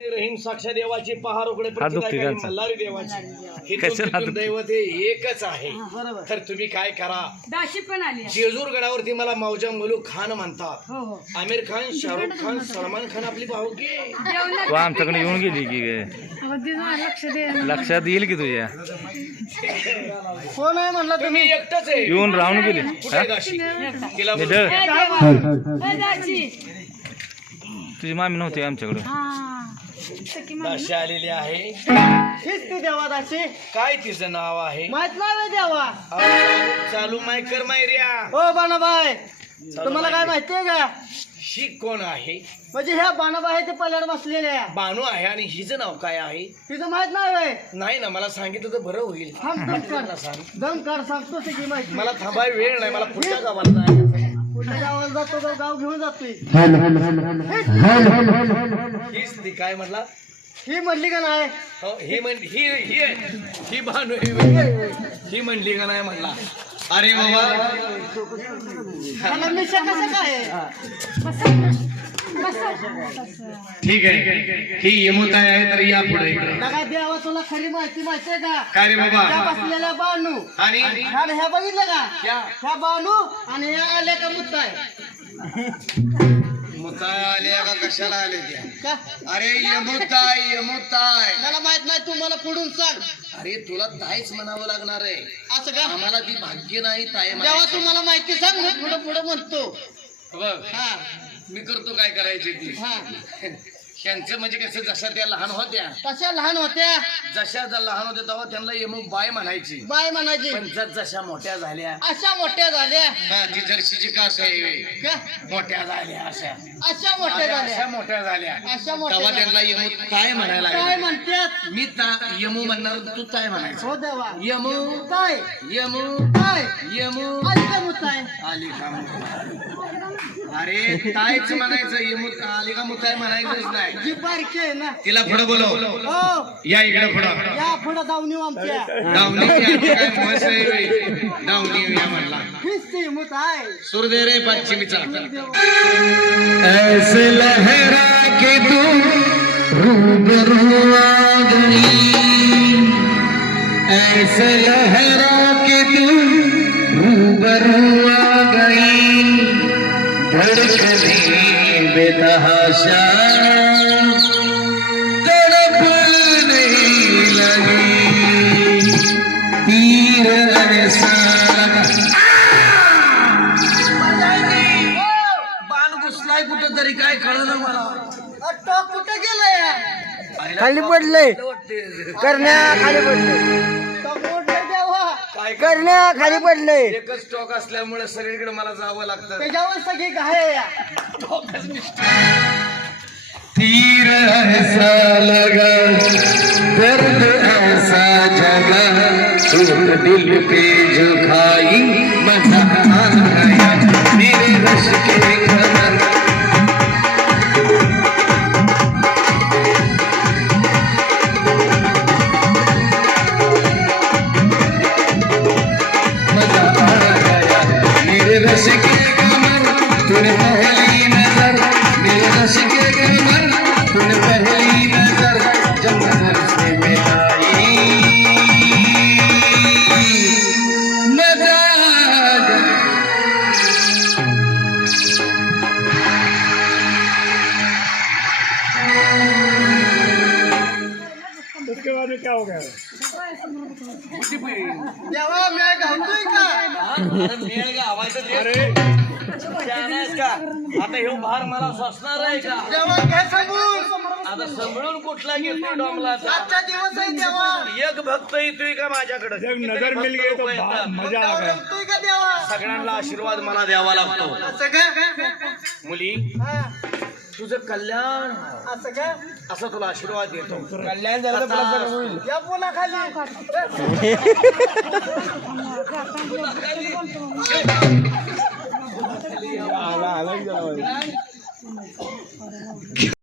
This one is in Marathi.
रहीम साक्षा देवाची पहार उघडे मल्हारी देवाची दैवत हे एकच आहे. तर तुम्ही काय करा, जेजूर गडावरती मला मौजा मलूक खान म्हणतात. आमिर खान, शाहरुख खान, सलमान खान आपली भाऊकी आमच्याकडे येऊन गेली की लक्षात येईल की तुझ्या कोण आहे म्हणला तुम्ही? एकटच आहे, येऊन राहून गेली. तुझी मामी नव्हती आमच्याकडे, दाशी आलेली आहे. हीच ती देवा दाशी. काय तिचं नाव आहे? माहित नाही देवा. चालू मायकर मायर्या. हो बाणाबाई, तुम्हाला काय माहितीये का? ही कोण आहे? म्हणजे ह्या बाणाबाई आहे ते पल्याड बसलेल्या. बानू आहे. आणि हिचं नाव काय आहे? तिचं माहित नाही. नाही ना, मला सांगितलं तर बरं होईल. दमकार सांगतो की माहिती. मला थांबाय वेळ नाही, मला पुढच्या गावाला जायचं. कुठल्या गावाला जातो तर गाव घेऊन जातोय. हीच ती काय म्हणला? ही म्हणली का नाही? हो, ही म्हणली. ही बानू ही म्हणली का नाही म्हणला? अरे बाबा, मिशा कसं काय? ठीक आहे. ही यमुताई आहे, तर या पुढे. काय देवा तुला खरी माहिती माहितीये का? काय रे बाबा? त्या बसलेल्या बानू आणि ह्या बघितलं का? ह्या बानू आणि ह्या आल्या का मुत्ताय. मुताय आल्या का कशाला आले त्या? का? अरे यमुताई मला माहित नाही, तू मला पुढून सांग. अरे तुला ताईच म्हणावं लागणार आहे. असं का? आम्हाला ती भाग्य नाही ताई देवा तू मला माहिती सांग, मी पुढं पुढं म्हणतो. बघ, हा मी करतो काय करायची ती. हा. त्यांचं म्हणजे कसं, जशा त्या लहान होत्या, कशा लहान होत्या जशा लहान होत्या तेव्हा त्यांना यमू बाय म्हणायची. बाय म्हणायची. पण जशा मोठ्या झाल्या, अशा मोठ्या झाल्या हा, ती जर्शीची कास आहे का? मोठ्या झाल्या, अशा अशा मोठ्या झाल्या. अशा मोठ्या झाल्या, अशा मोठ्या तेव्हा त्यांना यमू काय म्हणायला काय लागले. म्हणतात? मी यमू म्हणणार, तू काय म्हणायचं? हो देवा. यमू काय यमू काय यमू आली का मुत्ताय? आली का मुताय? अरे ताईच म्हणायचं, यमू आली का मुताय म्हणायचंच नाही. जी बारकी आहे ना. तिला पुढं बोलव. हो या इकडे पुढं. या पुढं जाऊन येऊ आमच्या. डावणी काय म्हस आहे, डावणी या म्हणला. हीच ती मुत्ताय. सूर दे रे पश्चिमीचा. ऐसे लहरा के तू रूबरू आ गई, ऐसे लहरा के तू रूबरू आ गई, धड़कने बेतहाशा तड़पने लगी, तीर ऐसा बाण घुसलाय कुठं तरी, काय कळलं मला. टॉप कुठं गेलाय? खाली पडले करण्या, खाली पडले टॉप मोडलंय देवा. काय करण्या, खाली पडले. एकच स्टॉक असल्यामुळे सगळीकडे मला जावं लागतं. त्याच्यावर सगळी घाय या. तीर ऐसा लगा, दर्द ऐसा जगा, टूट दिल पे जो खाई, मजा आ गया मेरे रश के कमर. मजा आ गया मेरे रश के कमर, तूने पहली नजर, मेरे रश के कमर, तूने पहली नजर जब नजर से मिलाई, मजा आ गया. देवा मी घालतोय का? मेळ गावायचं का? आता हे भार मला सोसणार आहे का? देवा घ्या समोर. आता सांभाळून कुठला घेतोय डोंबला? आजचा दिवस आहे देवा. एक भक्त येतोय का माझ्याकडे? नजर मिल गई तो मजा आ गया. रमतोय का देवा? सगळ्यांना आशीर्वाद मला द्यावा लागतो. असं का? मुली, हा, तुझं कल्याण असं का? असा तुला आशीर्वाद देतो. कल्याण झालं तर बरं होईल. या पुन्हा खाली.